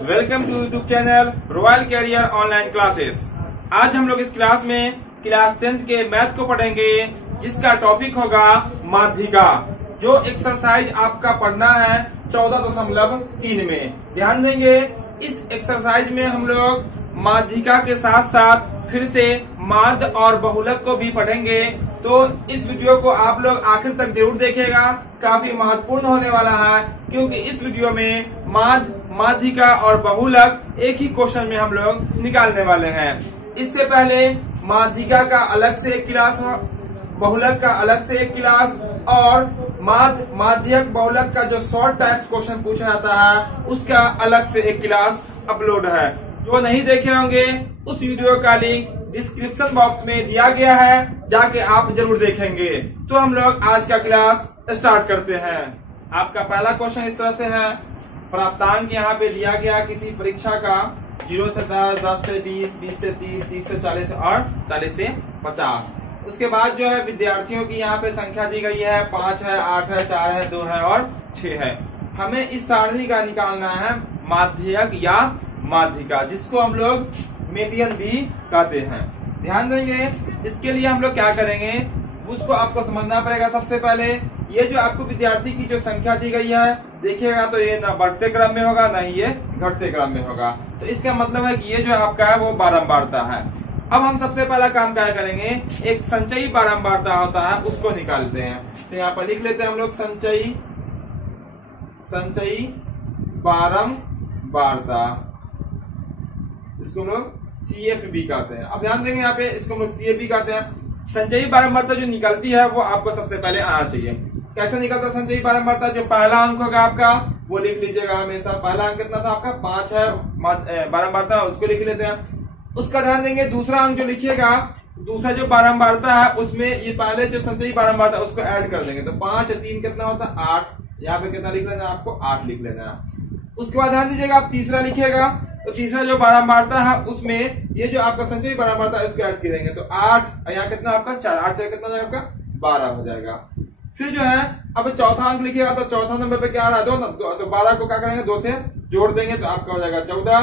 Welcome to YouTube channel royal career online classes. आज हम लोग इस क्लास में क्लास 10th के मैथ को पढ़ेंगे, जिसका टॉपिक होगा माध्यिका। जो एक्सरसाइज आपका पढ़ना है 14.3 में। ध्यान देंगे, इस एक्सरसाइज में हम लोग माध्यिका के साथ साथ फिर से माध्य और बहुलक को भी पढ़ेंगे। तो इस वीडियो को आप लोग आखिर तक जरूर देखिएगा, काफी महत्वपूर्ण होने वाला है, क्योंकि इस वीडियो में माध्यिका और बहुलक एक ही क्वेश्चन में हम लोग निकालने वाले हैं। इससे पहले माध्यिका का अलग से एक क्लास, बहुलक का अलग से एक क्लास और माध्यक बहुलक का जो शॉर्ट टाइप्स क्वेश्चन पूछा जाता है उसका अलग से एक क्लास अपलोड है। जो नहीं देखे होंगे उस वीडियो का लिंक डिस्क्रिप्शन बॉक्स में दिया गया है, जाके आप जरूर देखेंगे। तो हम लोग आज का क्लास स्टार्ट करते हैं। आपका पहला क्वेश्चन इस तरह से है, प्राप्तांक यहाँ पे दिया गया किसी परीक्षा का 0 से 10, 10 से 20, 20 से 30, 30 से 40 और 40 से 50। उसके बाद जो है विद्यार्थियों की यहाँ पे संख्या दी गई है, 5 है, 8 है, 4 है, 2 है और 6 है। हमें इस सारणी का निकालना है माध्यक या माध्यिका, जिसको हम लोग मीडियन भी कहते हैं। ध्यान देंगे, इसके लिए हम लोग क्या करेंगे उसको आपको समझना पड़ेगा। सबसे पहले ये जो आपको विद्यार्थी की जो संख्या दी गई है, देखिएगा तो ये न बढ़ते क्रम में होगा, न ही ये घटते क्रम में होगा। तो इसका मतलब है कि ये जो आपका है वो बारंबारता है। अब हम सबसे पहला काम क्या करेंगे, एक संचयी बारंबारता होता है उसको निकालते हैं। तो यहाँ पर लिख लेते हैं हम लोग संचयी बारंबारता, इसको हम लोग CFB कहते हैं। अब ध्यान देंगे, यहाँ पे इसको हम लोग CFB कहते हैं। संचयी बारंबारता जो निकलती है वो आपको सबसे पहले आना चाहिए। कैसे निकलता है संचयी बारंबारता? जो पहला अंक होगा आपका वो लिख लीजिएगा हमेशा। पहला अंक कितना था आपका? 5 है बारंबारता, उसको लिख लेते हैं। उसका ध्यान देंगे, दूसरा अंक जो लिखिएगा, दूसरा जो बारंबारता है उसमें ये पहले जो संचयी बारंबारता उसको ऐड कर देंगे। तो 5 3 कितना होता है? 8। यहाँ पे कितना लिख लेना है आपको? 8 लिख लेना है। उसके बाद ध्यान दीजिएगा, आप तीसरा लिखिएगा तो तीसरा जो बारंबारता है उसमें ये जो आपका संचयी बारंबारता है उसको ऐड करेंगे। तो 8 यहाँ कितना आपका? 4। 8 से कितना हो जाएगा आपका? 12 हो जाएगा। फिर जो है अब चौथा अंक लिखिएगा तो चौथा नंबर पे क्या आ रहा है? 2। तो 12 को क्या करेंगे? 2 से जोड़ देंगे तो आपका हो जाएगा 14।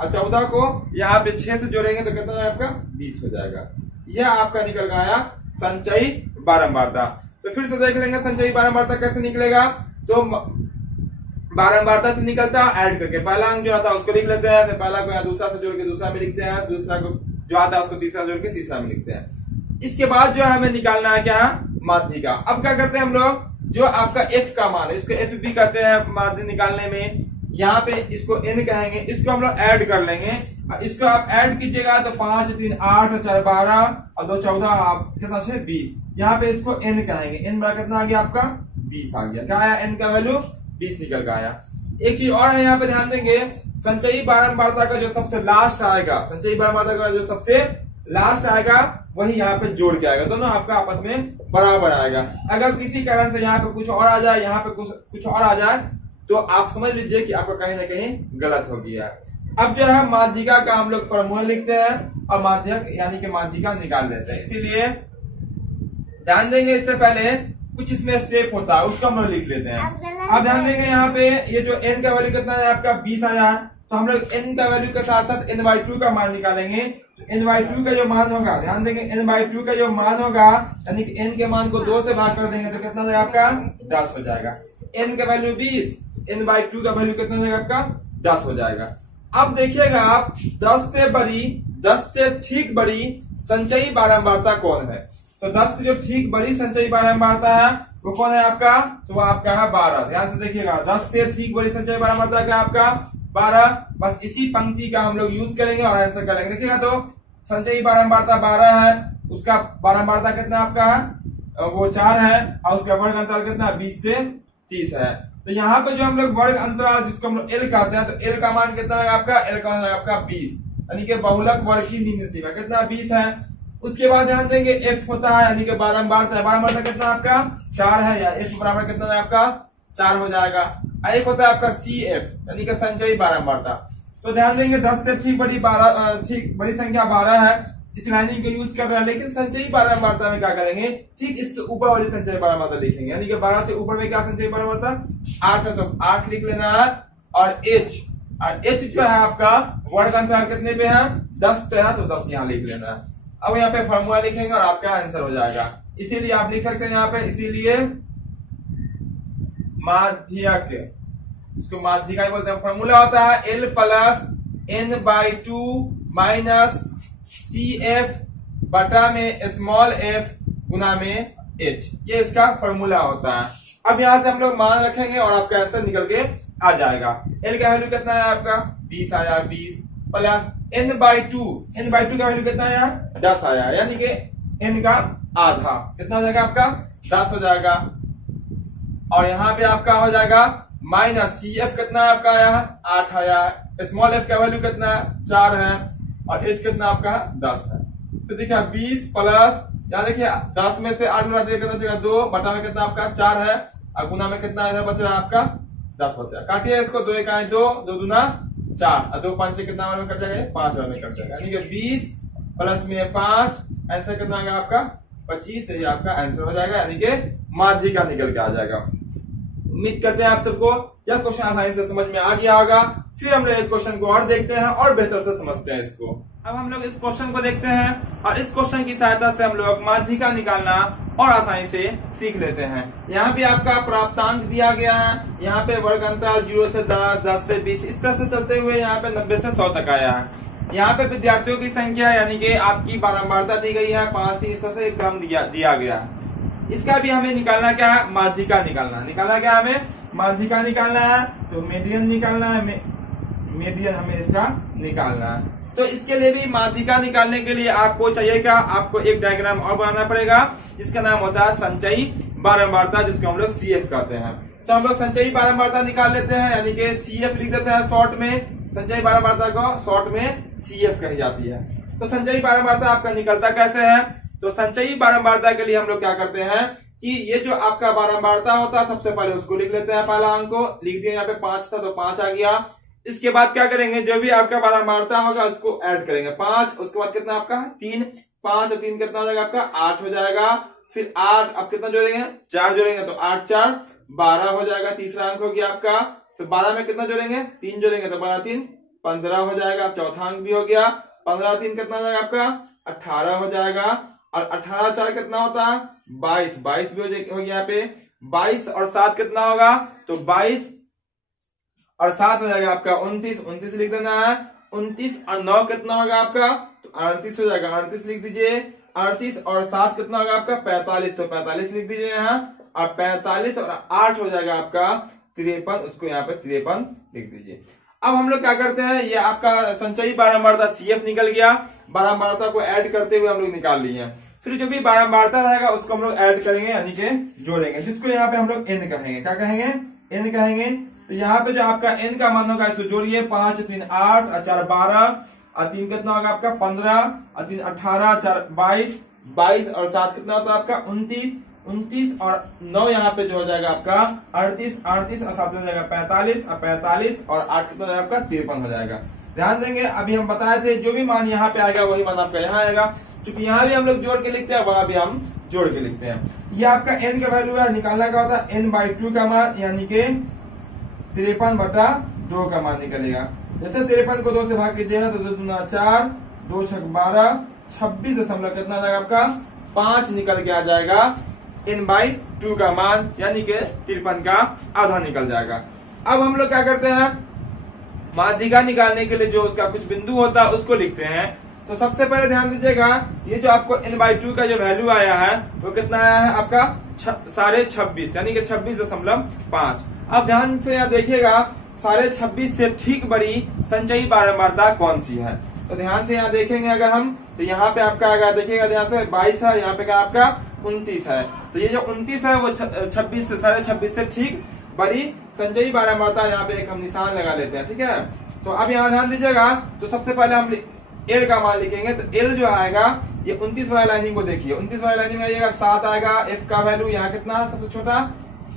और 14 को यहाँ पे 6 से जोड़ेंगे तो कितना आपका? 20 हो जाएगा। यह आपका निकल गया संचयी बारंबारता। तो फिर से देख लेंगे संचयी बारंबारता कैसे निकलेगा। तो बारंबारता से निकलता है ऐड करके। पहला अंक जो आता है उसको लिख लेते हैं, तो पहला को दूसरा से जोड़ के दूसरा में लिखते हैं, दूसरा को जो आता है उसको तीसरा जोड़ के तीसरा में लिखते हैं। इसके बाद जो है हमें निकालना है क्या? माध्यिका। अब क्या करते हैं हम लोग, जो आपका F का मान है इसको FB कहते हैं माध्य निकालने में। यहाँ पे इसको N कहेंगे, इसको हम लोग ऐड कर लेंगे। इसको आप ऐड कीजिएगा तो 5 3 8 और 4 12 और 2 14, आप कितना से 20। यहाँ पे इसको N कहेंगे। N बड़ा कितना आ गया आपका? 20 आ गया। क्या आया? N का वैल्यू 20 निकल का आया। एक चीज और है, यहाँ पे ध्यान देंगे, संचयी बारंबारता का जो सबसे लास्ट आएगा, संचयी बारंबारता का जो सबसे लास्ट आएगा वही यहाँ पे जोड़ के आएगा। दोनों आपका आपस में बराबर आएगा। अगर किसी कारण से यहाँ पे कुछ और आ जाए, यहाँ पे कुछ और आ जाए, तो आप समझ लीजिए कि आपका कहीं ना कहीं गलत हो गया। अब जो है माध्यिका का हम लोग फॉर्मूला लिखते हैं और माध्यक यानी कि माध्यिका निकाल लेते हैं। इसीलिए ध्यान देंगे, इससे पहले कुछ इसमें स्टेप होता है उसको हम लोग लिख लेते हैं। अब ध्यान देंगे, यहाँ पे ये जो N का वैल्यू कितना है आपका? 20 आया है। तो हम लोग N का वैल्यू के साथ साथ N/2 का मान निकालेंगे। तो N/2 का जो मान होगा, ध्यान देंगे, N/2 का जो मान होगा यानी कि N के मान को 2 से भाग कर देंगे तो कितना हो जाएगा आपका? 10 हो जाएगा। N का वैल्यू 20, N/2 का वैल्यू कितना हो जाएगा आपका? 10 हो जाएगा। अब देखिएगा आप, 10 से ठीक बड़ी संचयी बारंबारता कौन है? तो 10 से जो ठीक बड़ी संचयी बारंबारता है वो कौन है आपका? तो वो आपका है 12। ध्यान से देखिएगा, 10 से ठीक बड़ी संचयी बारंबारता क्या आपका? 12। बस इसी पंक्ति का हम लोग यूज करेंगे और आंसर करेंगे। देखिएगा तो संचयी बारंबारता 12 है, उसका बारंबारता कितना आपका है? वो 4 है और उसका वर्ग अंतराल कितना? 20 से 30 है। तो यहाँ पे जो हम लोग वर्ग अंतराल जिसको हम लोग L कहते हैं, तो L का मान कितना है आपका? L का मान है आपका 20, यानी कि बहुलक वर्ग की निम्न सीमा कितना? 20 है। उसके बाद ध्यान देंगे F होता है यानी कि बारंबारता है। बारंबारता कितना आपका? 4 है, या F बराबर कितना है आपका? 4 हो जाएगा। एक होता है आपका CF यानी कि संचयी बारंबारता। तो ध्यान देंगे 10 से ठीक बड़ी संख्या 12 है, इस लाइनिंग को यूज कर रहे हैं, लेकिन संचयी बारंबारता में क्या करेंगे? ठीक इसके ऊपर वाली संचयी बारंबारता लिखेंगे, यानी कि 12 से ऊपर में क्या संचयी बारंबारता? 8 है, तो 8 लिख लेना है। और H और H जो है आपका वर्ग अंतराल कितने पे है, 10 पे है, तो 10 यहाँ लिख लेना है। अब यहाँ पे फॉर्मूला लिखेंगे और आपका आंसर हो जाएगा। इसीलिए आप लिख सकते हैं यहाँ पे, इसीलिए माध्यक, इसको माध्यिका ही बोलते हैं। फॉर्मूला होता है L plus N/2 minus CF बटा में स्मॉल f गुना में H, ये इसका फॉर्मूला होता है। अब यहां से हम लोग मान रखेंगे और आपका आंसर निकल के आ जाएगा। L का वैल्यू कितना है आपका 20 आया, 20 प्लस N/2, N/2 का वैल्यू कितना आया 10 आया, यानी कि N का आधा कितना हो जाएगा आपका 10 हो जाएगा। और यहाँ पे आपका हो जाएगा माइनस CF कितना है आपका आया 8 आया, स्मॉल f का वैल्यू कितना है 4 है, और H कितना आपका 10 है। तो देखिए 20 प्लस, यहाँ देखिए 10 में से 8 गुना कितना चाहिए 2, बटा में कितना आपका 4 है, और गुना में कितना इधर बच रहा है आपका 10 बच रहा है। काटिए इसको, 2 1 2, 2 दूना 4 और 2 5 से कितना में कट जाएगा 5 में कट जाएगा, यानी कि 20 प्लस में 5, आंसर कितना आएगा आपका 25, ये आपका आंसर हो जाएगा, यानी कि माध्यिका निकल के आ जाएगा। उम्मीद करते हैं आप सबको यह क्वेश्चन आसानी से समझ में आ गया होगा। फिर हम लोग इस क्वेश्चन को और देखते हैं और बेहतर से समझते हैं इसको। अब हम लोग इस क्वेश्चन को देखते हैं और इस क्वेश्चन की सहायता से हम लोग माध्यिका निकालना और आसानी से सीख लेते हैं। यहाँ पे आपका प्राप्तांक दिया गया है, यहाँ पे वर्ग अंतराल 0 से 10, 10 से 20, इस तरह से चलते हुए यहाँ पे 90 से 100 तक आया है। यहाँ पे विद्यार्थियों की संख्या यानी कि आपकी बारंबारता दी गई है 5, 3 इस तरह से क्रम दिया गया है। इसका भी हमें निकालना क्या है, माध्यिका निकालना क्या है, हमें माध्यिका निकालना है, तो मीडियन निकालना है, मीडियन हमें इसका निकालना है। तो इसके लिए भी माध्यिका निकालने के लिए आपको चाहिए क्या, आपको एक डायग्राम और बनाना पड़ेगा जिसका नाम होता है संचयी बारंबारता, जिसको हम लोग CF कहते हैं। तो हम लोग संचयी बारंबारता निकाल लेते हैं, यानी कि CF लिख देते हैं शॉर्ट में, संचयी बारंबारता को शॉर्ट में CF कही जाती है। तो संचयी बारंबारता आपका निकलता कैसे है, तो संचयी बारंबारता के लिए हम लोग क्या करते हैं कि ये जो आपका बारंबारता होता है सबसे पहले उसको लिख लेते हैं, पहला अंक को लिख दिया, यहाँ पे 5 था तो 5 आ गया। इसके बाद क्या करेंगे, जो भी आपका बारंबारता होगा उसको ऐड करेंगे 5, उसके बाद कितना आपका 3, 5 और 3 कितना हो जाएगा आपका 8 हो जाएगा। फिर 8 अब कितना जोड़ेंगे 4 जोड़ेंगे तो 8 4 12 हो जाएगा, तीसरा अंक हो गया आपका। फिर 12 में कितना जोड़ेंगे 3 जोड़ेंगे तो 12 3 15 हो जाएगा, चौथा अंक भी हो गया। 15 3 कितना हो जाएगा आपका 18 हो जाएगा, और 18 4 कितना होता है 22, 22 भी हो गया यहाँ पे। 22 और 7 कितना होगा, तो 22 और 7 हो जाएगा आपका 29, 29 लिख देना है। 29 और 9 कितना होगा आपका, तो 38 हो जाएगा, 38 लिख दीजिए। 38 और 7 कितना होगा आपका 45, तो 45 लिख दीजिए यहाँ। और 45 और 8 हो जाएगा आपका 53, उसको यहाँ पे 53 लिख दीजिए। अब हम लोग क्या करते हैं, ये आपका संचयी बारंबारता CF निकल गया, बारंबारता को ऐड करते हुए हम लोग निकाल लिए। फिर जो भी बारंबारता रहेगा उसको हम लोग ऐड करेंगे, यानी कि जोड़ेंगे, जिसको यहाँ पे हम लोग N कहेंगे। क्या कहेंगे, N कहेंगे। तो यहाँ पे जो आपका N का मान होगा इसको जोड़िए, 5 3 8 और 4 12 और 3 कितना होगा आपका 15 और 3 18 4 22, 22 और 7 कितना होता है आपका 29, 29 और 9 यहाँ पे जो हो जाएगा आपका 38, 38 और 7 हो जाएगा 45 और 45 और 8 कितना हो जाएगा आपका 53 हो जाएगा। ध्यान देंगे, अभी हम बताए थे जो भी मान यहाँ पे आएगा वही मान आपका यहाँ आएगा, क्योंकि यहाँ भी हम लोग जोड़ के लिखते हैं, वहां भी हम जोड़ के लिखते हैं। ये आपका N का वैल्यू है, निकालना का होता है N/2 का मान, यानी कि 53/2 का मान निकलेगा। जैसे 53 को 2 से भाग कीजिएगा तो 2 दूना 4, 2 6 12, 26 दशमलव कितना आ जाएगा आपका 5 निकल के आ जाएगा N/2 का मान, यानी कि 53 का आधा निकल जाएगा। अब हम लोग क्या करते हैं, माध्यिका निकालने के लिए जो उसका कुछ बिंदु होता है उसको लिखते हैं। तो सबसे पहले ध्यान दीजिएगा, ये जो आपको N/2 का जो वैल्यू आया है वो कितना आया है आपका 26.5, यानी कि 26.5। अब ध्यान से यहाँ देखिएगा, 26.5 से ठीक बड़ी संचयी बारंबारता कौन सी है। तो ध्यान से यहाँ देखेंगे अगर हम, तो यहाँ पे आपका आएगा, देखिएगा ध्यान से 22 है, यहाँ पे क्या आपका 29 है। तो ये जो 29 है वो 26 से 26.5 से ठीक बड़ी संचयी बारंबारता, यहाँ पे एक हम निशान लगा लेते हैं, ठीक है। तो अब यहाँ ध्यान दीजिएगा, तो सबसे पहले हम L का मान लिखेंगे। तो L जो आएगा, ये 29 वाली लाइनिंग को देखिए, 29 वाली लाइनिंग में आइएगा 7 आएगा। F का वैल्यू यहाँ कितना है सबसे छोटा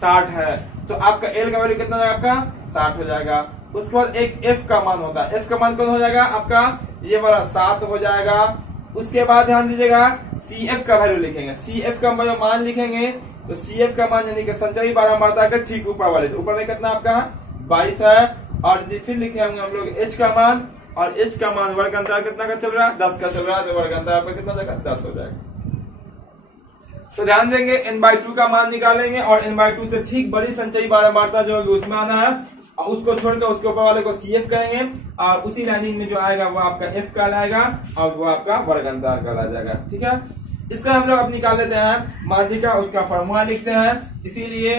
60 है, तो आपका L का वैल्यू कितना जाएगा आपका 60 हो जाएगा। उसके बाद एक F का मान होता है, F का मान कौन हो जाएगा आपका ये वाला 7 हो जाएगा। उसके बाद ध्यान दीजिएगा CF का वैल्यू लिखेंगे, CF का मान लिखेंगे तो CF का मान यानी कि संचयी बारंबारता के ठीक ऊपर वाले, ऊपर में कितना आपका 22 है। और फिर लिखे होंगे हम लोग h का मान, और h का मान वर्ग अंतराल कितना का चल रहा है, 10 का चल रहा है, तो वर्ग अंतराल पर कितना जाएगा, 10 हो जाएगा। तो ध्यान देंगे n/2 का मान निकालेंगे और n/2 से ठीक बड़ी संचयी बारंबारता जो होगी उसमें आना है, और उसको छोड़कर उसके ऊपर वाले को CF कहेंगे, और उसी लाइनिंग में जो आएगा वो आपका F कहलाएगा और वो आपका वर्ग अंतराल कहला जाएगा। ठीक है, इसका हम लोग अब निकाल लेते हैं माध्यिका, उसका फॉर्मूला लिखते हैं। इसीलिए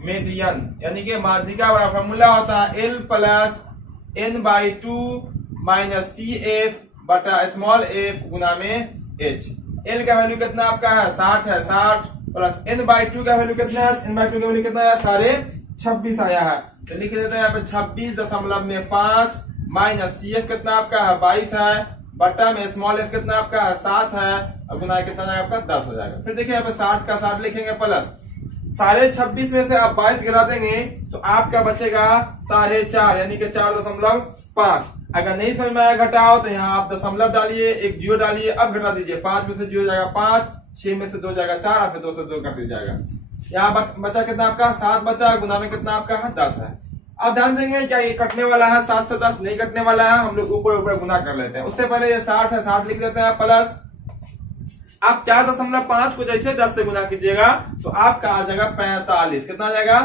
मीडियन यानी कि माध्यिका का फॉर्मूला होता है L plus n/2 minus CF बटा स्मॉल f गुना में h। L का वैल्यू कितना आपका है, 60 है, 60 प्लस n/2 का वैल्यू कितना है, n/2 का वैल्यू कितना है, 26.5 आया है, तो लिख देते हैं यहाँ पे 26.5 माइनस CF कितना आपका है, 22 है, बटा में स्मॉल f कितना आपका है, 7 है, और गुना कितना जाएगा आपका 10 हो जाएगा। फिर देखिए यहाँ पे 60 का 60 लिखेंगे प्लस 26.5 में से आप 22 गिरा देंगे तो आपका बचेगा 4.5 यानी कि 4.5। अगर नहीं समझ में आया घटाओ तो यहाँ आप दशमलव डालिए, एक जीरो डालिए, अब घटा दीजिए, 5 में से 0 जाएगा 5, 6 में से 2 जाएगा 4, और फिर 2 से 2 कट जाएगा। यहाँ बचा कितना आपका 7 बचा, गुना में कितना आपका है 10 है। अब ध्यान देंगे क्या ये कटने वाला है, 7 से 10 नहीं कटने वाला है, हम लोग ऊपर ऊपर गुना कर लेते हैं। उससे पहले ये 60 है, 60 लिख देते हैं प्लस, आप 4.5 को जैसे 10 से गुना कीजिएगा तो आपका आ जाएगा 45। कितना आ जाएगा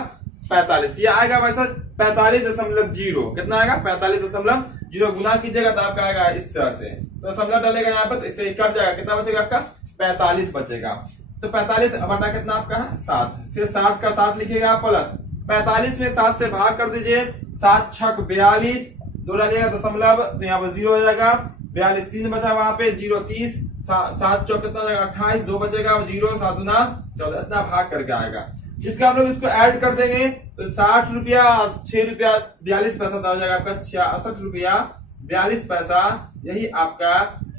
45, ये आएगा वैसा 45.0, कितना आएगा 45.0, गुना कीजिएगा तो आपका आएगा इस तरह से, तो दशमलव डालेगा यहाँ पर तो इससे कट जाएगा, कितना बचेगा आपका 45 बचेगा। तो 45 बटा कितना आपका है 7, फिर 60 का 60 लिखिएगा प्लस 45 में 7 से भाग कर दीजिए, 7 छक 42, 2 डालिएगा दशमलव तो यहाँ पर 0 हो जाएगा, 42 3 बचा वहां पे 0 30, 7 चौक कितना जाएगा 28, 2 बचेगा 0, 7 गुना 14, इतना भाग करके आएगा। जिसका हम लोग इसको ऐड कर देंगे तो 60 रुपया 6 रुपया 42 पैसा हो जाएगा आपका 66 रुपया 42 पैसा, यही आपका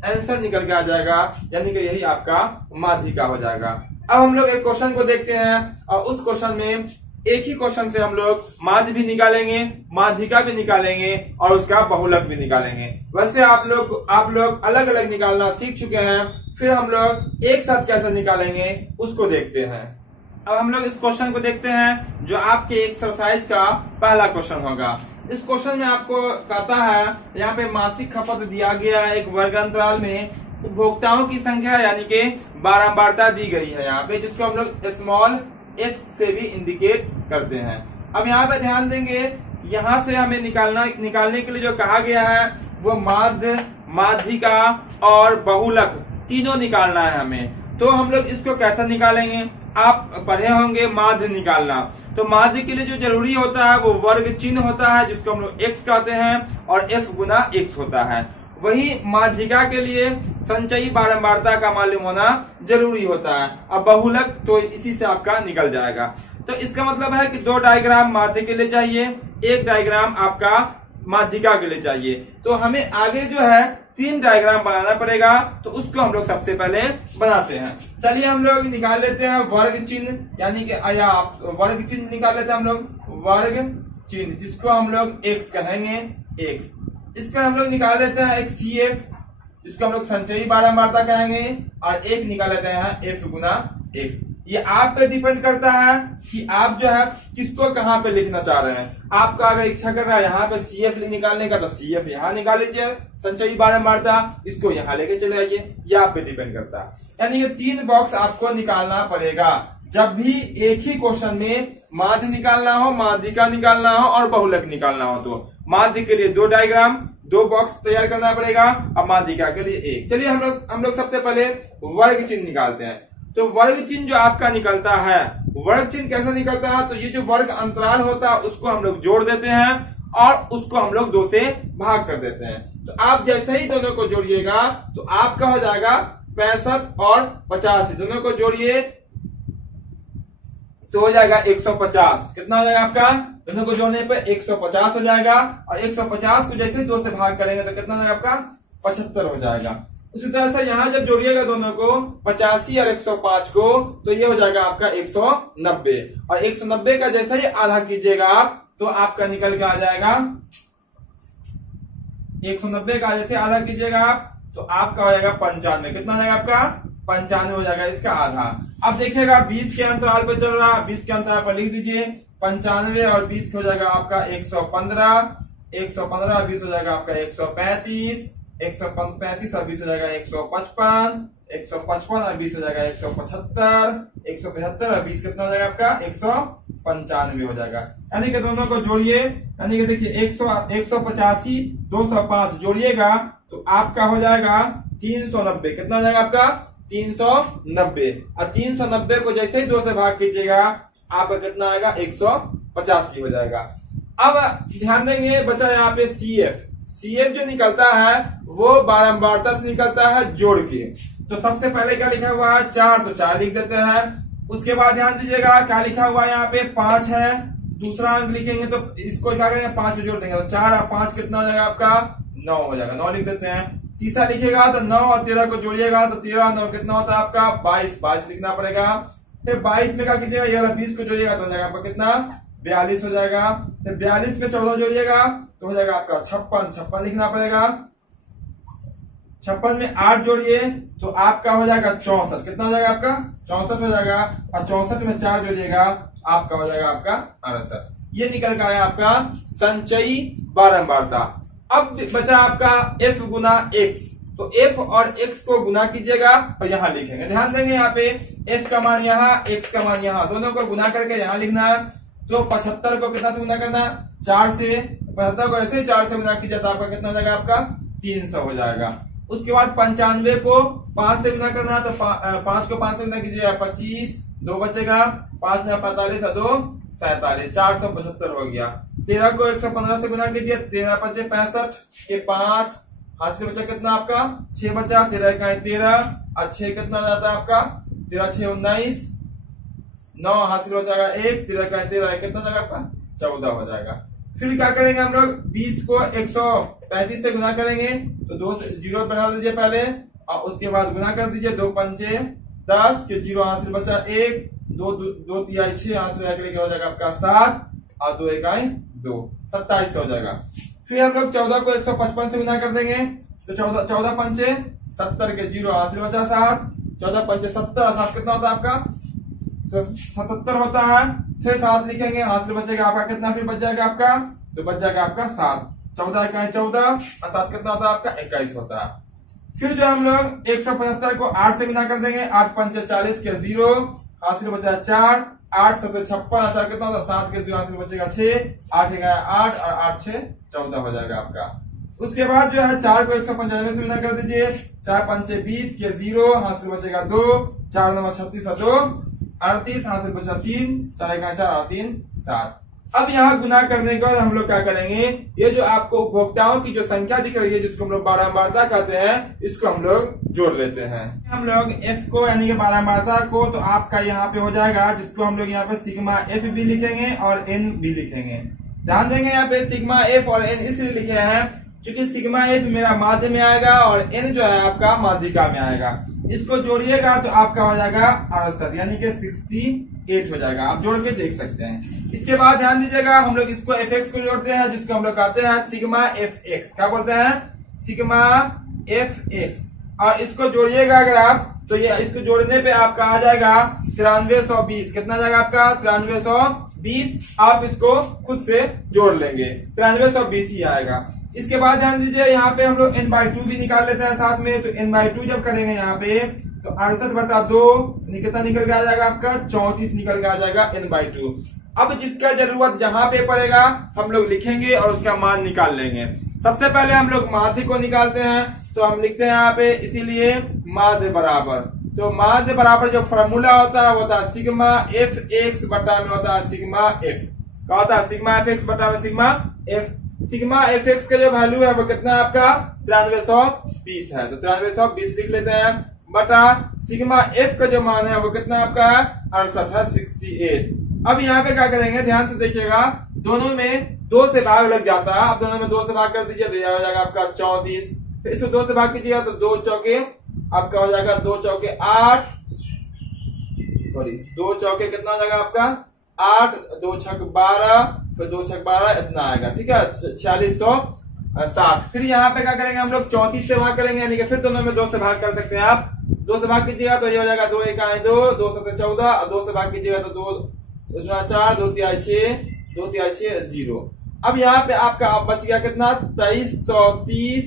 आंसर निकल के आ जाएगा, यानी कि यही आपका माध्यिका हो जाएगा। अब हम लोग एक क्वेश्चन को देखते हैं और उस क्वेश्चन में एक ही क्वेश्चन से हम लोग माध्य भी निकालेंगे, माध्यिका भी निकालेंगे और उसका बहुलक भी निकालेंगे। वैसे आप लोग अलग अलग निकालना सीख चुके हैं, फिर हम लोग एक साथ कैसे निकालेंगे उसको देखते हैं। अब हम लोग इस क्वेश्चन को देखते हैं जो आपके एक्सरसाइज का पहला क्वेश्चन होगा। इस क्वेश्चन में आपको कहता है यहाँ पे मासिक खपत दिया गया है, एक वर्ग अंतराल में उपभोक्ताओं की संख्या यानी कि बारंबारता दी गई है यहाँ पे, जिसको हम लोग स्मॉल f से भी इंडिकेट करते हैं। अब यहाँ पे ध्यान देंगे, यहाँ से हमें निकालने के लिए जो कहा गया है वो माध्य, माध्यिका और बहुलक तीनों निकालना है हमें। तो हम लोग इसको कैसे निकालेंगे, आप पढ़े होंगे माध्य निकालना। तो माध्य के लिए जो जरूरी होता है वो वर्ग चिन्ह होता है, जिसको हम लोग x कहते हैं, और f गुना x होता है। वही माध्यिका के लिए संचयी बारंबारता का मालूम होना जरूरी होता है। अब बहुलक तो इसी से आपका निकल जाएगा। तो इसका मतलब है कि 2 डायग्राम माध्य के लिए चाहिए, 1 डायग्राम आपका माध्यिका के लिए चाहिए। तो हमें आगे जो है 3 डायग्राम बनाना पड़ेगा, तो उसको हम लोग सबसे पहले बनाते हैं। चलिए हम लोग निकाल लेते हैं वर्ग चिन्ह, यानी कि वर्ग चिन्ह निकाल लेते हैं हम लोग, वर्ग चिन्ह जिसको हम लोग x कहेंगे, x। इसका हम लोग निकाल लेते हैं एक CF, जिसको हम लोग संचयी बारंबारता कहेंगे, और एक निकाल लेते हैं f गुना x। ये आप पे डिपेंड करता है कि आप जो है किसको कहाँ पे लिखना चाह रहे हैं। आपका अगर इच्छा कर रहा है यहाँ पे CF निकालने का तो CF यहाँ निकाल लीजिए, संचयी बारंबारता इसको यहाँ लेके चले आइए, ये आप पे डिपेंड करता है। यानी कि 3 बॉक्स आपको निकालना पड़ेगा जब भी एक ही क्वेश्चन में माध्य निकालना हो, माध्यिका निकालना हो और बहुलक निकालना हो। तो माध्य के लिए 2 डायग्राम, 2 बॉक्स तैयार करना पड़ेगा, और माध्यिका के लिए 1। चलिए हम लोग सबसे पहले वर्ग चिन्ह निकालते हैं। तो वर्ग चिन्ह जो आपका निकलता है, वर्ग चिन्ह कैसे निकलता है, तो ये जो वर्ग अंतराल होता है उसको हम लोग जोड़ देते हैं और उसको हम लोग 2 से भाग कर देते हैं। तो आप जैसे ही दोनों को जोड़िएगा तो आपका हो जाएगा 65 और 85, दोनों को जोड़िए तो हो जाएगा 150। कितना हो जाएगा आपका, दोनों को जोड़ने पे 150 हो जाएगा, और 150 को जैसे 2 से भाग करेंगे तो कितना हो जाएगा आपका 75 हो जाएगा। उसी तरह से यहाँ जब जोड़िएगा दोनों को 85 और 105 को, तो ये हो जाएगा आपका 190, और 190 का जैसा ही आधा कीजिएगा आप तो आपका निकल के आ जाएगा 190 का जैसे आधा कीजिएगा आप तो आपका हो जाएगा 95। कितना हो जाएगा आपका 95 हो जाएगा इसका आधा। अब देखिएगा 20 के अंतराल पे चल रहा है, 20 के अंतराल पर लिख दीजिए 95 और 20 हो जाएगा आपका 115, 115 और 20 हो जाएगा आपका 135, 135 और 20 हो जाएगा 155, 155 और 20 हो जाएगा 175, 175 और 20 कितना हो जाएगा आपका 195 हो जाएगा। यानी कि दोनों को जोड़िए, यानी कि देखिए 185 205 जोड़िएगा तो आपका हो जाएगा 390। कितना हो जाएगा आपका 390। और 390 को जैसे ही 2 से भाग कीजिएगा आपका कितना आएगा 185 हो जाएगा। अब ध्यान देंगे बचा यहाँ पे CF जो निकलता है वो बारंबारता से निकलता है जोड़ के। तो सबसे पहले क्या लिखा हुआ है 4, तो 4 लिख देते हैं। उसके बाद ध्यान दीजिएगा क्या लिखा हुआ है यहाँ पे 5 है, दूसरा अंक लिखेंगे तो इसको क्या करेंगे 5 में जोड़ देंगे तो 4 और 5 कितना हो जाएगा आपका 9 हो जाएगा, 9 लिख देते हैं। तीसरा लिखेगा तो 9 और 13 को जोड़िएगा तो 13 9 कितना होता है आपका 22 लिखना पड़ेगा। फिर 22 में क्या कीजिएगा ये वाला 20 को जोड़िएगा तो हो जाएगा आपका कितना 42 हो जाएगा। फिर 42 में 14 जोड़िएगा तो हो जाएगा आपका 56 लिखना पड़ेगा। 56 में 8 जोड़िए तो आपका हो जाएगा 64। कितना हो जाएगा आपका 64 हो जाएगा। और 64 में 4 जोड़िएगा आपका हो जाएगा आपका 68। ये निकल का आया आपका संचयी बारंबारता। अब बचा आपका F गुना X, तो F और X को गुना कीजिएगा और यहाँ लिखेंगे। ध्यान देंगे यहाँ पे F का मान यहाँ X का मान यहाँ, दोनों को गुना करके यहाँ लिखना है। तो 75 को कितना से गुना करना 4 से, 75 को ऐसे 4 से गुना कीजिए तो आपका कितना हो जाएगा आपका 300 हो जाएगा। उसके बाद 95 को 5 से गुना करना है तो 5 को 5 से गुना कीजिए 25, 2 बचेगा, 5 में 45 और 2 47, 475 हो गया। 13 को 115 से गुना कीजिए, 13 5 65 के 5 हाथ से बचा कितना आपका 6 बचा, 13 का 13 और 6 कितना जाता है आपका 13 6 19, 9 हाथ से बचाएगा 1, 13 का 13 कितना जाएगा आपका 14 हो जाएगा। फिर क्या करेंगे हम लोग 20 को 135 से गुना करेंगे तो 2 जीरो बढ़ा दीजिए पहले और उसके बाद गुना कर दीजिए, 2 पंचे 10 के 0 हाथ से बचा 1, 2 तिहाई 6 हाथ से हो जाएगा आपका 7 और 2 इकाई 2, 27 हो जाएगा। फिर हम लोग 14 को 155 से गुना कर देंगे तो 14 पंचे 70 के 0 हाथ से बचा 7, 14 पंचे 70 और 7 कितना होता है आपका 77 होता है। फिर 7 लिखेंगे, हाथ से बचेगा आपका कितना, फिर बच जाएगा आपका तो बच जाएगा आपका 7, 14 इकाई 14 और 7 कितना होता है आपका 21 होता है। फिर जो हम लोग 175 को 8 से गुना कर देंगे, 8 पंचे 40 के 0 हाथ से बचा 4, 8 7 56 4 कितना होता है 7 के 0 हाथ से बचेगा 6, 8 8 और 8 6 14 हो जाएगा आपका। उसके बाद जो है 4 को 195 से गुना कर दीजिए, 4 पंचे 20 के 0 हाथ से बचेगा 2, 4 9 36 और 2 38 हाथ से बचा 3, 4 1 4 और 3 7। अब यहाँ गुना करने के बाद हम लोग क्या करेंगे, ये जो आपको उपभोक्ताओं की जो संख्या दिख रही है जिसको हम लोग बारंबारता कहते हैं इसको हम लोग जोड़ लेते हैं। हम लोग F को यानी कि बारंबारता को तो आपका यहाँ पे हो जाएगा जिसको हम लोग यहाँ पे सिग्मा F भी लिखेंगे और N भी लिखेंगे। ध्यान देंगे यहाँ पे सिग्मा F और N इसलिए लिखे हैं क्योंकि सिग्मा F मेरा माध्य में आएगा और N जो है आपका माध्यिका में आएगा। इसको जोड़िएगा तो आपका हो जाएगा 68 यानी कि 68 हो जाएगा। आप जोड़ के देख सकते हैं। इसके बाद ध्यान दीजिएगा हम लोग इसको Fx को जोड़ते हैं जिसको हम लोग कहते हैं सिग्मा Fx। क्या बोलते हैं सिग्मा Fx। और इसको जोड़िएगा अगर आप तो ये इसको जोड़ने पे आपका आ जाएगा 9320। कितना जाएगा आपका 9320। आप इसको खुद से जोड़ लेंगे 9320 ही आएगा। इसके बाद ध्यान दीजिए यहाँ पे हम लोग n/2 भी निकाल लेते हैं साथ में। तो n/2 जब करेंगे यहाँ पे तो 68/2 कितना निकल के आ जाएगा आपका 34 निकल के आ जाएगा n/2। अब जिसका जरूरत जहां पे पड़ेगा हम लोग लिखेंगे और उसका मान निकाल लेंगे। सबसे पहले हम लोग माध्य को निकालते हैं तो हम लिखते हैं यहाँ पे इसीलिए माध्य बराबर। तो माध्य बराबर जो फॉर्मूला होता है वो होता है सिग्मा Fx बटा में होता है सिग्मा F। क्या होता है सिग्मा Fx बटा में सिग्मा F। सिग्मा Fx का जो वैल्यू है वो कितना है आपका 9320 है। तो 9320 लिख लेते हैं बटा सिग्मा F का जो मान है वो कितना आपका है 68 है 68। अब यहाँ पे क्या करेंगे ध्यान से देखिएगा, दोनों में 2 से भाग लग जाता है। अब दोनों में 2 से भाग कर दीजिए तो यह हो जाएगा आपका 34। फिर इसको 2 से भाग कीजिएगा तो 2 चौके आपका हो जाएगा 2 चौके 8, सॉरी 2 चौके कितना हो जाएगा आपका 8, 2 छक 12, फिर 2 छक 12 इतना आएगा। ठीक है 4660। फिर यहाँ पे क्या करेंगे हम लोग 34 से भाग करेंगे यानी कि फिर दोनों में 2 से भाग कर सकते हैं आप। 2 से भाग कीजिएगा तो ये हो जाएगा 2 1 2, 2 7 14 और 2 से भाग कीजिएगा तो 2 इतना 4, 2 तिहाई 6, 2 तिहाई 6 0। अब यहाँ पे आपका बच गया कितना 2330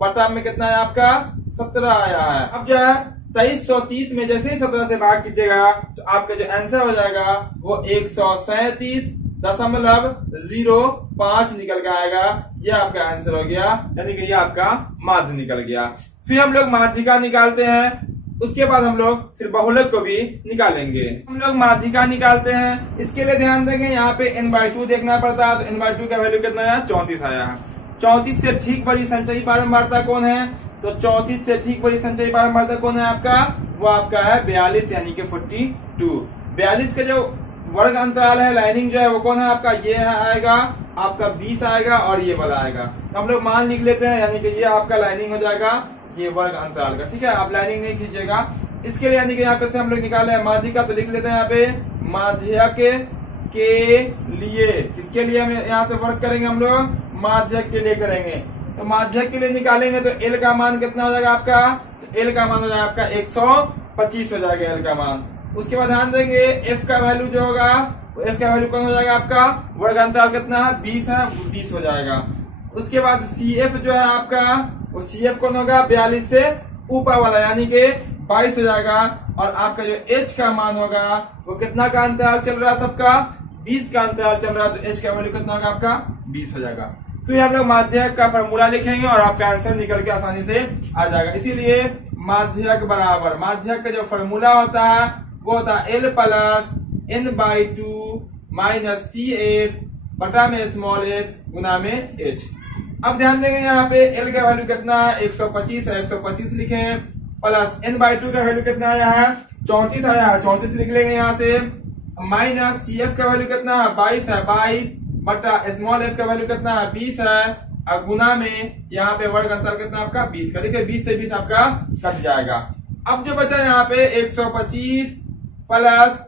बटा में कितना है आपका 17 आया है। अब जो है 2330 में जैसे ही 17 से भाग कीजिएगा तो आपका जो आंसर हो जाएगा वो 137.05 निकल के आएगा। ये आपका आंसर हो गया, यानी कि ये आपका माध्य निकल गया। फिर हम लोग माध्यिका निकालते हैं, उसके बाद हम लोग फिर बहुलक को भी निकालेंगे। हम लोग माध्यिका निकालते हैं, इसके लिए ध्यान देंगे यहाँ पे n/2 देखना पड़ता है। तो n/2 का वैल्यू कितना है 34 आया है। 34 से ठीक बड़ी संचयी बारंबारता कौन है? तो 34 से ठीक बड़ी संचयी बारंबारता कौन है आपका? वो आपका है 42 यानी कि 42। 42 का जो वर्ग अंतराल है लाइनिंग जो है वो कौन है आपका? ये है आएगा आपका 20 आएगा और ये वाला आएगा। तो हम लोग मान लिख लेते हैं, यानी कि ये आपका लाइनिंग हो जाएगा ये वर्ग अंतराल का। ठीक है, आप लाइनिंग नहीं खींचेगा। इसके लिए यानी कि यहाँ पे से हम लोग निकाले हैं माध्यिका, तो लिख लेते हैं यहाँ पे माध्यक के लिए। किसके लिए हम यहाँ से वर्क करेंगे? हम लोग माध्यक के लिए करेंगे। तो माध्यक के लिए निकालेंगे तो एल का मान कितना हो जाएगा आपका? तो एल का मान हो जाएगा आपका 125 हो जाएगा एल का मान। उसके बाद ध्यान देंगे एफ का वैल्यू जो होगा एफ का वैल्यू कौन हो जाएगा आपका? वर्ग अंतराल कितना है 20 है, 20 हो जाएगा। उसके बाद सी एफ जो है आपका वो सी एफ कौन होगा? 42 से ऊपर वाला यानी कि 22 हो जाएगा। और आपका जो एच का मान होगा वो कितना का अंतराल चल रहा है सबका? 20 का अंतराल चल रहा है। तो एच का वैल्यू कितना होगा आपका? 20 हो जाएगा। फिर हम लोग माध्यक का फॉर्मूला लिखेंगे और आपका आंसर निकल के आसानी से आ जाएगा। इसीलिए माध्यक बराबर माध्यक का जो फॉर्मूला होता है वो होता है L plus n/2 minus CF बटा में स्मॉल f गुना में h। अब ध्यान देंगे यहाँ पे L का वैल्यू कितना है 125 है, 125 लिखे प्लस n/2 का वैल्यू कितना आया है 34 आया है, 34 लिख लेंगे यहाँ से। माइनस CF का वैल्यू कितना है 22 है, 22 बटा स्मॉल f का वैल्यू कितना है 20 है और गुना में यहाँ पे वर्ग अंतर कितना आपका 20 का। देखिए 20 से 20 आपका कट जाएगा। अब जो बचा यहाँ पे 125 प्लस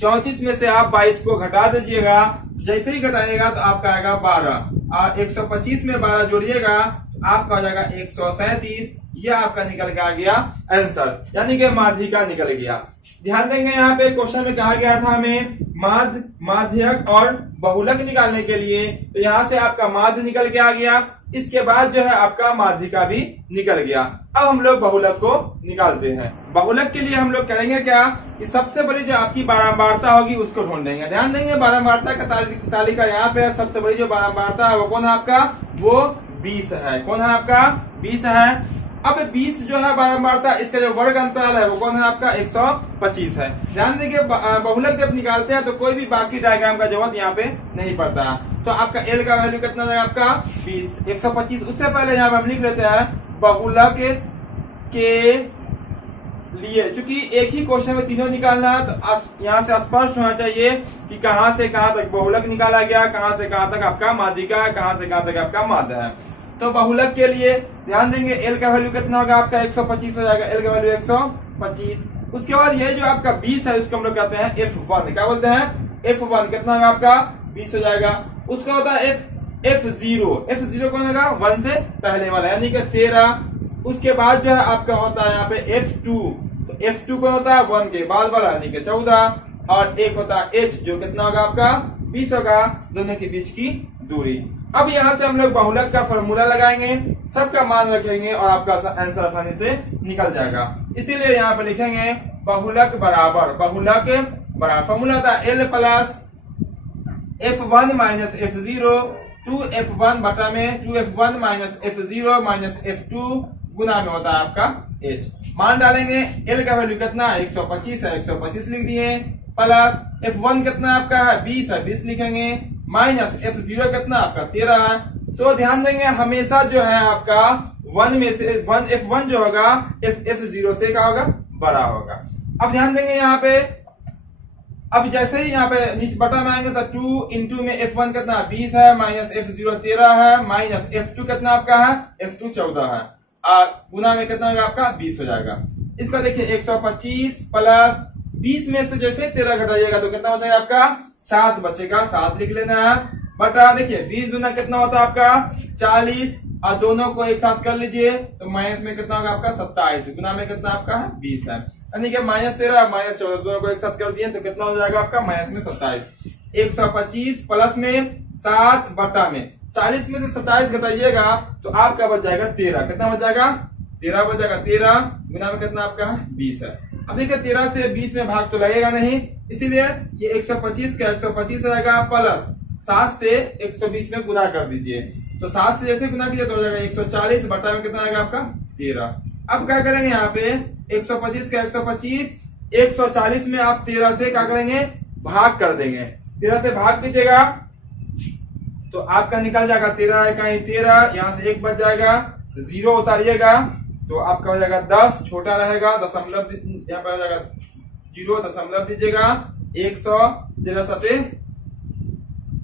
34 में से आप 22 को घटा दीजिएगा। जैसे ही घटाएगा तो आपका आएगा 12 और 125 में 12 जोड़िएगा तो आपका हो जाएगा 137। यह आपका निकल के आ गया आंसर, यानी कि माध्यिका निकल गया। ध्यान देंगे यहाँ पे क्वेश्चन में कहा गया था हमें माध्यक और बहुलक निकालने के लिए, तो यहाँ से आपका माध्य निकल के आ गया। इसके बाद जो है आपका माध्यिका भी निकल गया। अब हम लोग बहुलक को निकालते हैं। बहुलक के लिए हम लोग करेंगे क्या कि सबसे बड़ी जो आपकी बारंबारता होगी उसको ढूंढेंगे। ध्यान देंगे बारंबारता का तालिका यहाँ पे सबसे बड़ी जो बारंबारता है वो कौन है आपका? वो 20 है। कौन है आपका? 20 है। अब 20 जो है बारंबारता, इसका जो वर्ग अंतराल है वो कौन है आपका? 125 है। ध्यान देखिए बहुलक जब निकालते हैं तो कोई भी बाकी डायग्राम का जरूरत यहाँ पे नहीं पड़ता है। तो आपका एल का वैल्यू कितना है आपका 20, 125। उससे पहले यहाँ पे हम लिख लेते हैं बहुलक के लिए, चूंकि एक ही क्वेश्चन में तीनों निकालना है तो यहाँ से स्पष्ट होना चाहिए कि कहाँ से कहाँ तक बहुलक निकाला गया, कहाँ से कहाँ तक आपका माध्यिका है, कहाँ से कहाँ तक आपका माध्य है। तो बहुलक के लिए ध्यान देंगे एल का वैल्यू कितना होगा आपका 125 हो जाएगा। एल का वैल्यू 125। उसके बाद ये जो आपका 20 है उसको हम लोग कहते हैं F1। क्या बोलते हैं? F1 कितना होगा आपका 20 हो जाएगा। उसका होता है F0। F0 कौन होगा? 1 से पहले वाला यानी कि 13। उसके बाद जो है आपका होता है यहाँ पे F2। तो F2 कौन होता है? 1 के बाद वाला यानी कि 14। और एक होता है H जो कितना होगा आपका 20 होगा, दोनों के बीच की दूरी। अब यहाँ से हम लोग बहुलक का फॉर्मूला लगाएंगे, सबका मान रखेंगे और आपका आंसर आसानी से निकल जाएगा। इसीलिए यहाँ पे लिखेंगे बहुलक बराबर फॉर्मूला था L plus F1 minus F0 2F1 बटा में 2F1 minus F0 minus F2 गुना में होता है आपका H। मान डालेंगे L का वैल्यू कितना है 125 है, 125 लिख दिए। प्लस F1 कितना आपका है 20 है, 20 लिखेंगे। माइनस F0 कितना आपका 13 है। तो ध्यान देंगे हमेशा जो है आपका 1 में से F1 जो होगा F0 से क्या होगा? बड़ा होगा। अब ध्यान देंगे यहाँ पे, अब जैसे ही यहाँ पे नीचे बटा में आएंगे तो 2 इंटू में F1 कितना 20 है, माइनस F0 13 है, माइनस F2 कितना आपका है F2 14 है, गुना में कितना होगा आपका 20 हो जाएगा। इसका देखिए 125 प्लस 20 में से जैसे 13 घटाइएगा तो कितना बचेगा आपका 7 बचेगा, 7 लिख लेना है। बटा देखिए 20 गुना कितना होता है आपका 40, और दोनों को एक साथ कर लीजिए तो माइनस में कितना होगा आपका 27, गुना में कितना आपका है 20 है, यानी कि -13 -14 दोनों को एक साथ कर दिए तो कितना हो जाएगा आपका माइनस में 27। 125 प्लस में 7 बटा में 40 में से 27 घटाइएगा तो आपका बच जाएगा 13। कितना बच जाएगा 13 बच जाएगा। 13 गुना में कितना आपका 20 है। अब देखिए 13 से 20 में भाग तो लगेगा नहीं, इसीलिए ये 125 का 125 रहेगा प्लस 7 से 120 में गुना कर दीजिए। तो 7 से जैसे गुना कीजिए तो हो जाएगा 140 बटा में कितना आएगा आपका 13। अब क्या करेंगे यहाँ पे 125 का 125 140 में आप 13 से क्या करेंगे भाग कर देंगे। 13 से भाग कीजिएगा तो आपका निकल जाएगा 13 इकाई 13, यहाँ से 1 बच जाएगा, 0 उतारिएगा तो आपका हो जाएगा 10, छोटा रहेगा दशमलव यहाँ पर हो जाएगा 0 दशमलव दीजिएगा 100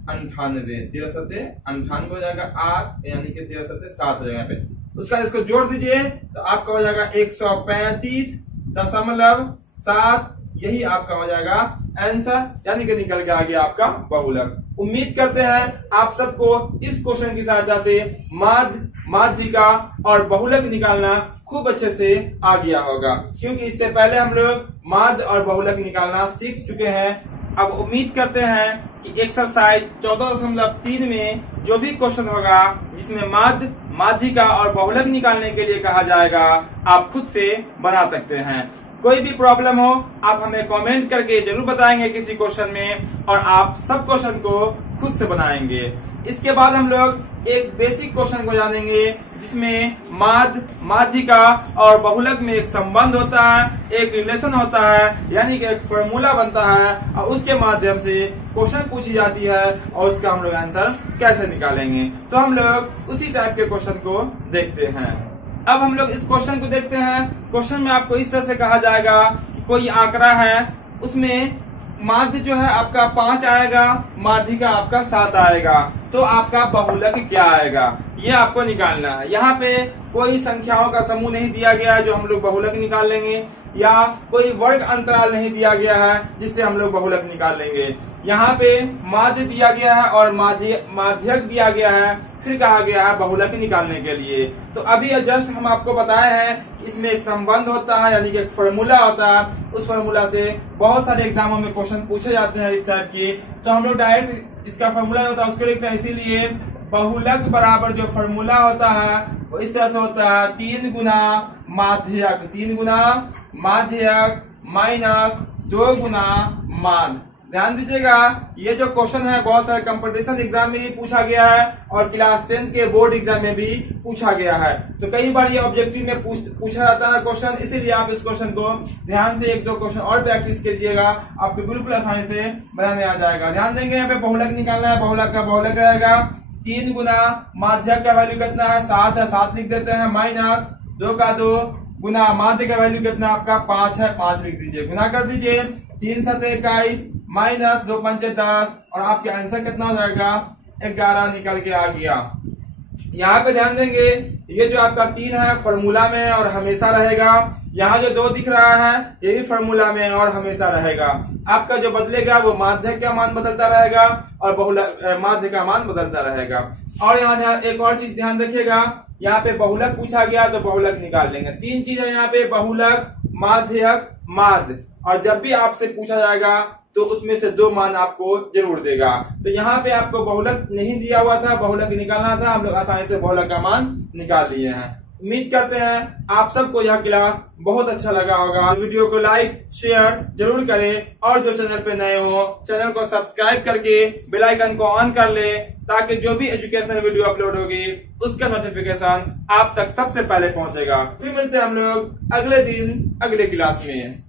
98 हो जाएगा 8 यानी कि 7 हो जाएगा यहाँ पे। उसका इसको जोड़ दीजिए तो आपका हो जाएगा 135.7, यही आपका हो जाएगा आंसर, यानी कि निकल के आ गया आपका बहुलक। उम्मीद करते हैं आप सबको इस क्वेश्चन की सहायता से माध्य, माध्यिका और बहुलक निकालना खूब अच्छे से आ गया होगा, क्योंकि इससे पहले हम लोग माध्य और बहुलक निकालना सीख चुके हैं। अब उम्मीद करते हैं कि एक्सरसाइज 14.3 में जो भी क्वेश्चन होगा जिसमें माध्य, माध्यिका और बहुलक निकालने के लिए कहा जाएगा आप खुद से बना सकते हैं। कोई भी प्रॉब्लम हो आप हमें कमेंट करके जरूर बताएंगे किसी क्वेश्चन में, और आप सब क्वेश्चन को खुद से बनाएंगे। इसके बाद हम लोग एक बेसिक क्वेश्चन को जानेंगे जिसमें माध्य, माध्यिका और बहुलक में एक संबंध होता है, एक रिलेशन होता है, यानी कि एक फॉर्मूला बनता है और उसके माध्यम से क्वेश्चन पूछी जाती है और उसका हम लोग आंसर कैसे निकालेंगे। तो हम लोग उसी टाइप के क्वेश्चन को देखते हैं। अब हम लोग इस क्वेश्चन को देखते हैं। क्वेश्चन में आपको इस तरह से कहा जाएगा कि कोई आंकड़ा है, उसमें माध्य जो है आपका 5 आएगा, माध्यिका आपका 7 आएगा, तो आपका बहुलक क्या आएगा ये आपको निकालना है। यहाँ पे कोई संख्याओं का समूह नहीं दिया गया है जो हम लोग बहुलक निकाल लेंगे, या कोई वर्ग अंतराल नहीं दिया गया है जिससे हम लोग बहुलक निकाल लेंगे। यहाँ पे माध्य दिया गया है और माध्यक दिया गया है, फिर कहा गया है बहुलक निकालने के लिए। तो अभी जस्ट हम आपको बताए हैं इसमें एक संबंध होता है, यानी कि एक फॉर्मूला होता है। उस फॉर्मूला से बहुत सारे एग्जामों में क्वेश्चन पूछे जाते हैं इस टाइप की, तो हम लोग डायरेक्ट इसका फॉर्मूला होता है उसको लिखते हैं। इसीलिए बहुलक बराबर जो फॉर्मूला होता है वो इस तरह से होता है 3 गुना माध्यक, 3 गुना माध्यक माइनस 2 गुना माध्य। ध्यान दीजिएगा ये जो क्वेश्चन है बहुत सारे कंपटीशन एग्जाम में भी पूछा गया है और क्लास 10 के बोर्ड एग्जाम में भी पूछा गया है। तो कई बार ये ऑब्जेक्टिव में पूछा जाता है क्वेश्चन, इसीलिए आप इस क्वेश्चन को ध्यान से 1-2 क्वेश्चन और प्रैक्टिस कीजिएगा, आपको बिल्कुल आसानी से बनाने आ जाएगा। ध्यान देंगे यहाँ पे बहुलक निकालना है, बहुलक का बहुलक रहेगा 3 गुना माध्यक का वैल्यू कितना है 7 है, 7 लिख देते हैं, माइनस 2 का 2 गुना माध्य का वैल्यू कितना आपका 5 है, 5 लिख दीजिए, गुना कर दीजिए 3 7 21 माइनस 2 5 10 और आपका आंसर कितना हो जाएगा 11 निकल के आ गया। यहाँ पे ध्यान देंगे ये जो आपका 3 है फॉर्मूला में और हमेशा रहेगा, यहाँ जो 2 दिख रहा है ये भी फॉर्मूला में और हमेशा रहेगा। आपका जो बदलेगा वो माध्यक का मान बदलता रहेगा और बहुलक माध्य का मान बदलता रहेगा। और यहाँ एक और चीज ध्यान रखिएगा, यहाँ पे बहुलक पूछा गया तो बहुलक निकाल लेंगे। 3 चीज है यहाँ पे, बहुलक, माध्यक, माध्य, और जब भी आपसे पूछा जाएगा तो उसमें से 2 मान आपको जरूर देगा। तो यहाँ पे आपको बहुलक नहीं दिया हुआ था, बहुलक निकालना था, हम लोग आसानी से बहुलक का मान निकाल लिए हैं। उम्मीद करते हैं आप सबको यह क्लास बहुत अच्छा लगा होगा। वीडियो को लाइक शेयर जरूर करें और जो चैनल पे नए हो चैनल को सब्सक्राइब करके बेल आइकन को ऑन कर ले, ताकि जो भी एजुकेशनल वीडियो अपलोड होगी उसका नोटिफिकेशन आप तक सबसे पहले पहुंचेगा। फिर मिलते हैं हम लोग अगले दिन अगले क्लास में।